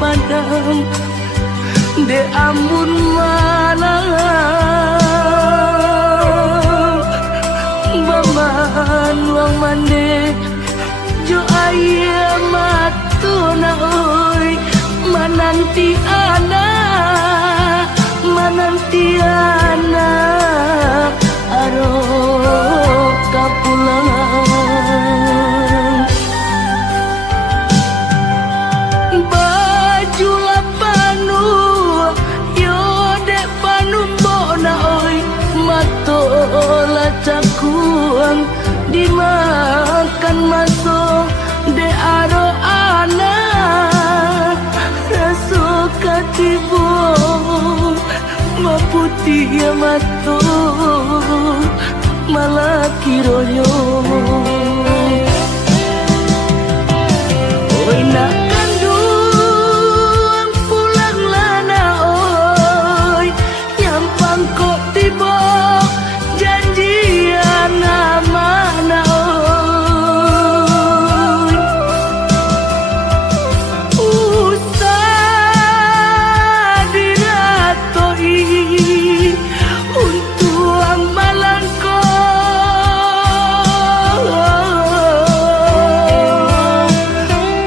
padam de ambun malam baman wang mande jo aya matuna oi mananti ana aro kapulang baju lapanu yo dek panumbo na oi matola cakuang dimakan masuk de aro anak raso katibo maputi ya mato malah kironyo oi nak kandung pulang lana oi nyampang kok tiba janjian mana oi usah diratoi untuk amalangko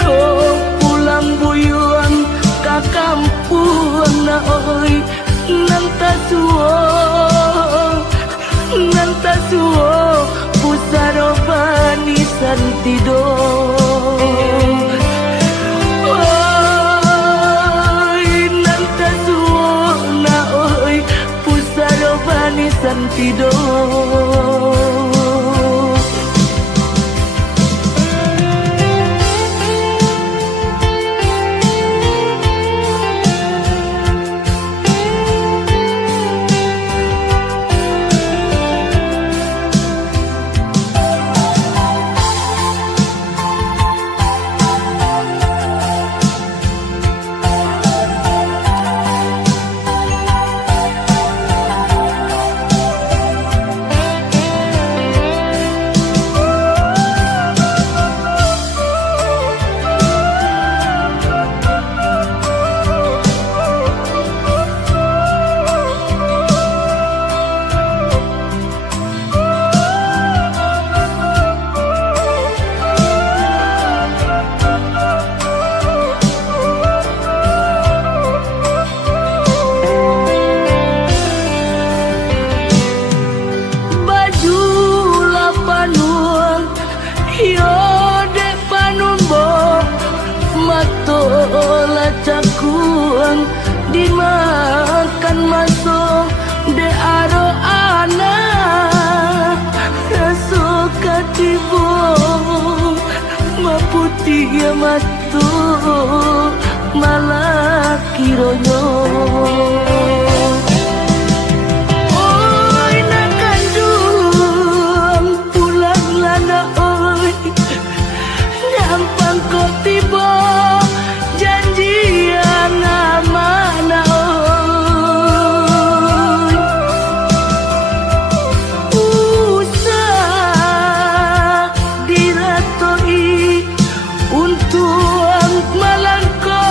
kau pulang buyuan ka kampung na oi nantasuo pusaro bani santido oi nantasuo na oi pusaro bani santido matola cakuang dimakan masuk de aro anak raso katibo maputi ya matu malah kironyo oi nak kandung pulang lana oi nyampang kok tiba janjian mana oi usah diratoi untuk malangko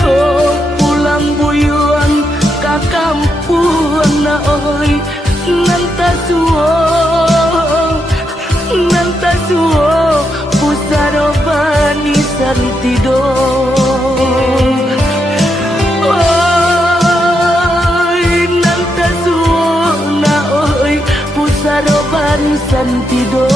kau pulang buyuan ka kampung na oi nantasuo pusaro bani santido oi nantasuo na oi pusaro bani santido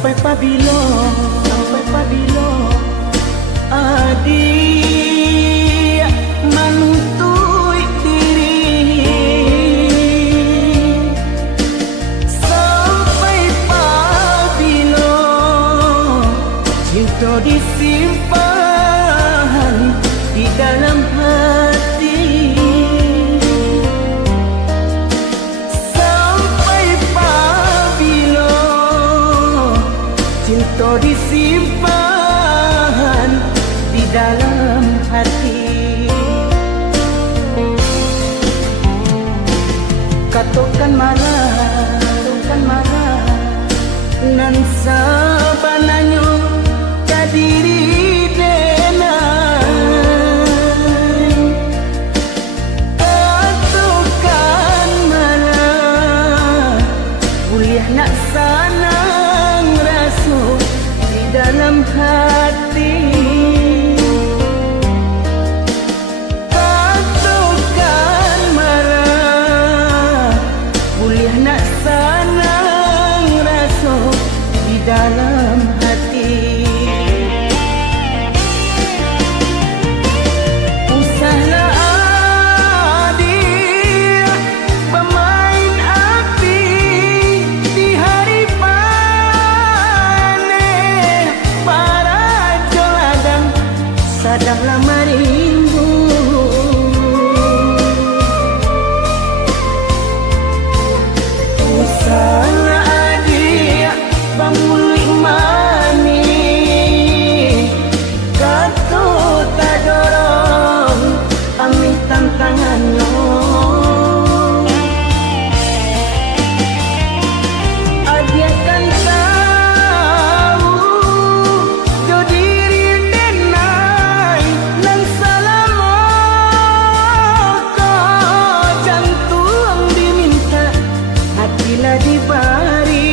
Sampai pabilo adik menuntut diri, sampai pabilo cinta disimpan di dalam hati, sampai pabilo cinta disimpan di dalam hati. Katakan marah nan sabananyo kadiri denai. Katakan marah kuliah nak sanang rasa di dalam hati. Katakan marah kuliah nak sanang rasa di dalam hati. Usahlah adik pemain api di hari panen, para joladang sadanglah marimbu. Usahlah adik pamuli mani, kata tak dorong ambil tantangannya. Adik akan tahu do diri denai nang salamo kau jantung diminta hatilah dibari.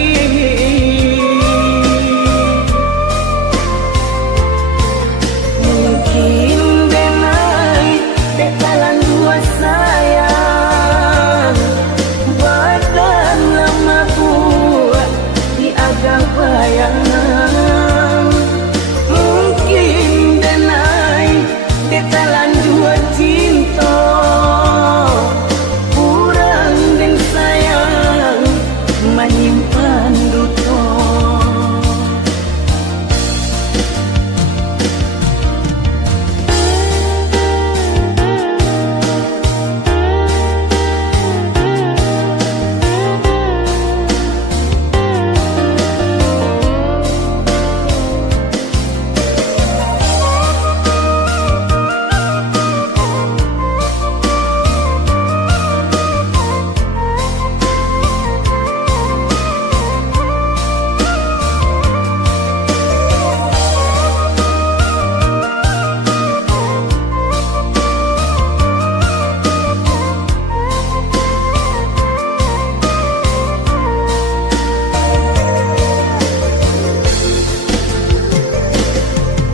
Mungkin denai bekalan dua sayang, badan lama buat di agak bayangan. Mungkin denai bekalan dua cinta, kurang dan sayang menyimpan duka.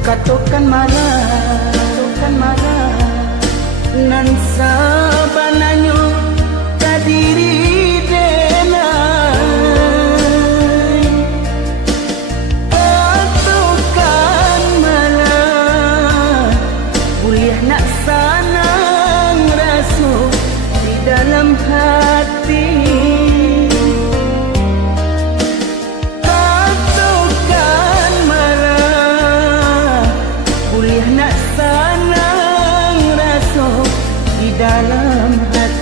Katakan marah nan sabananyo kadiri denai. Katakan marah kuliah nak sanang rasa di dalam hati. Katakan marah kuliah nak sanang rasa di dalam hati.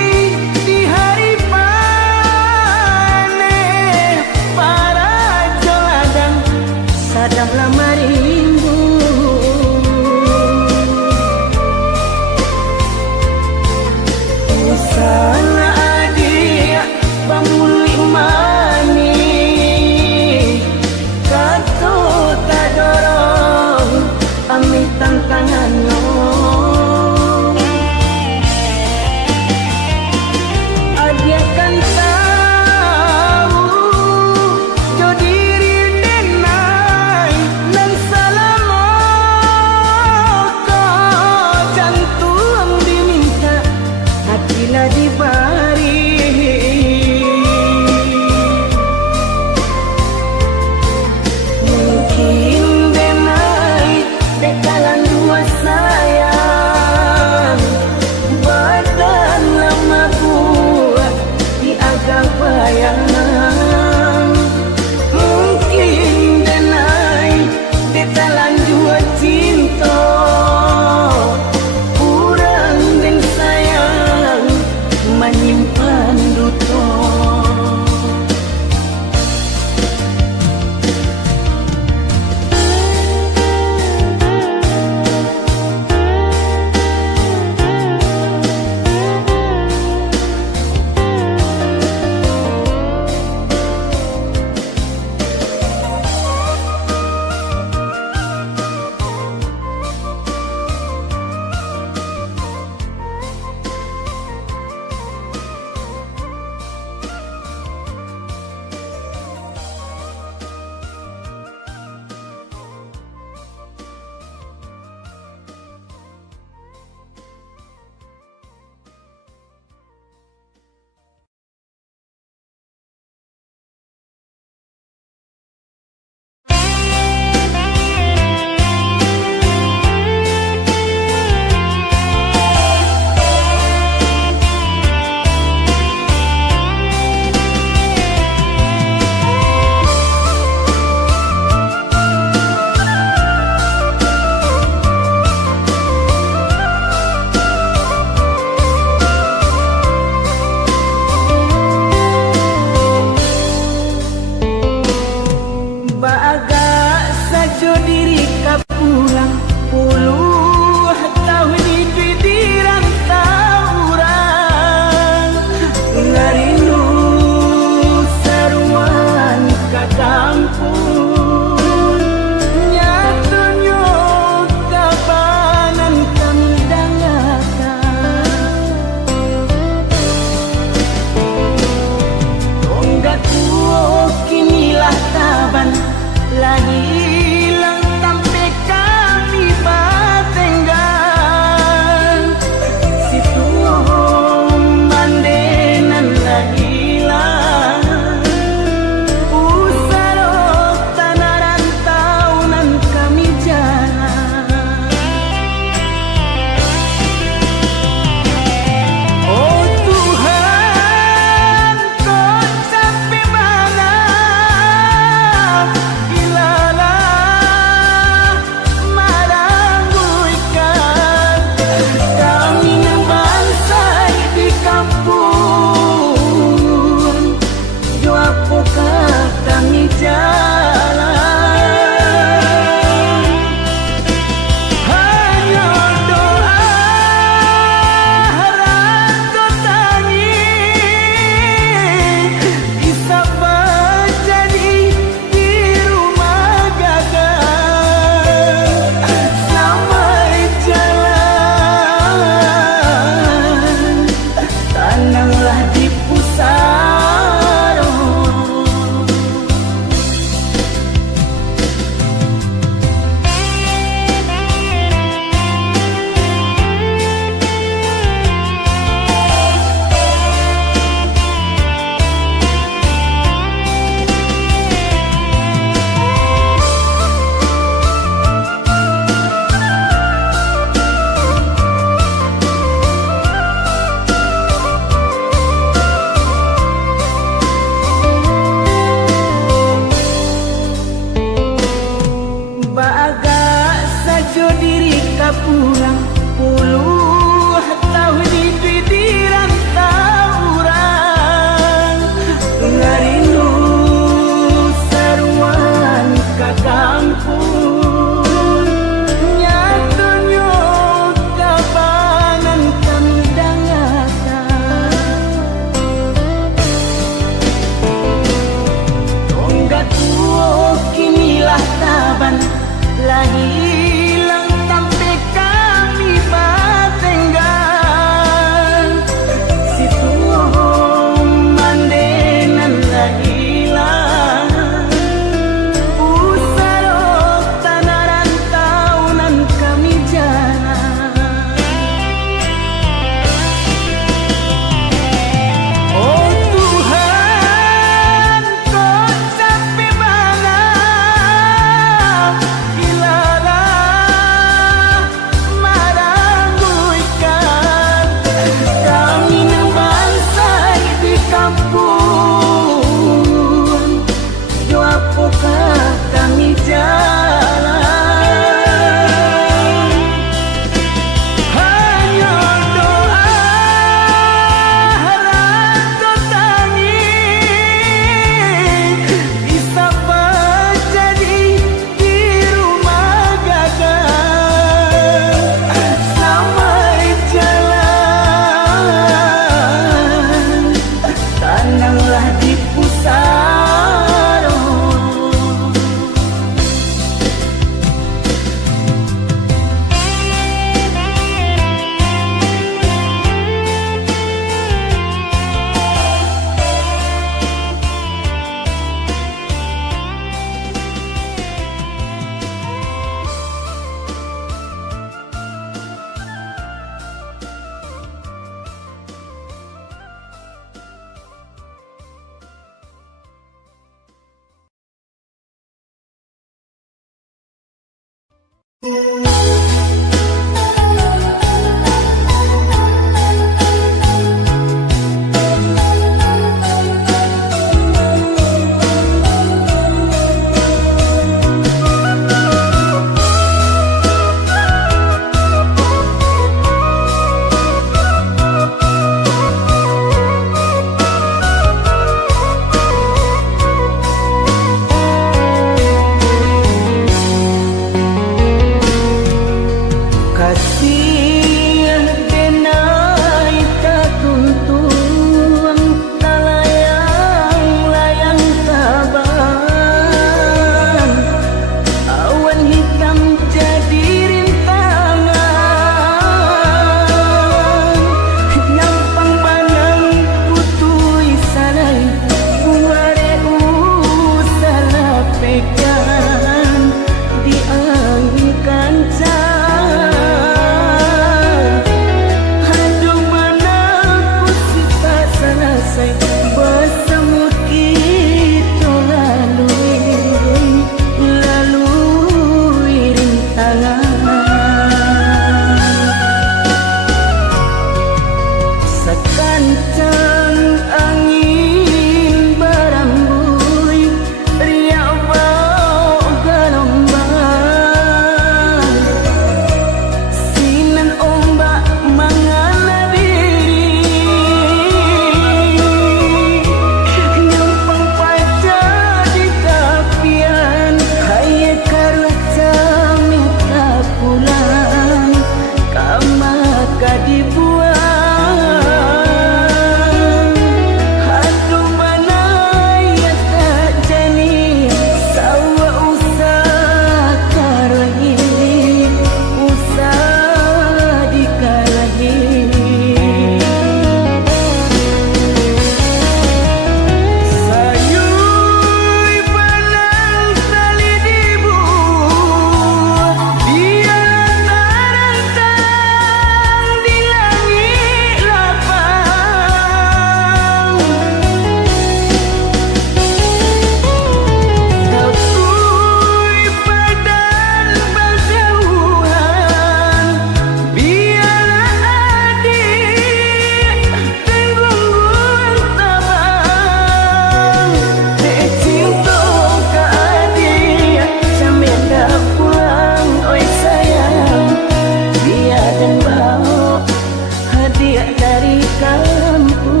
dari kampung.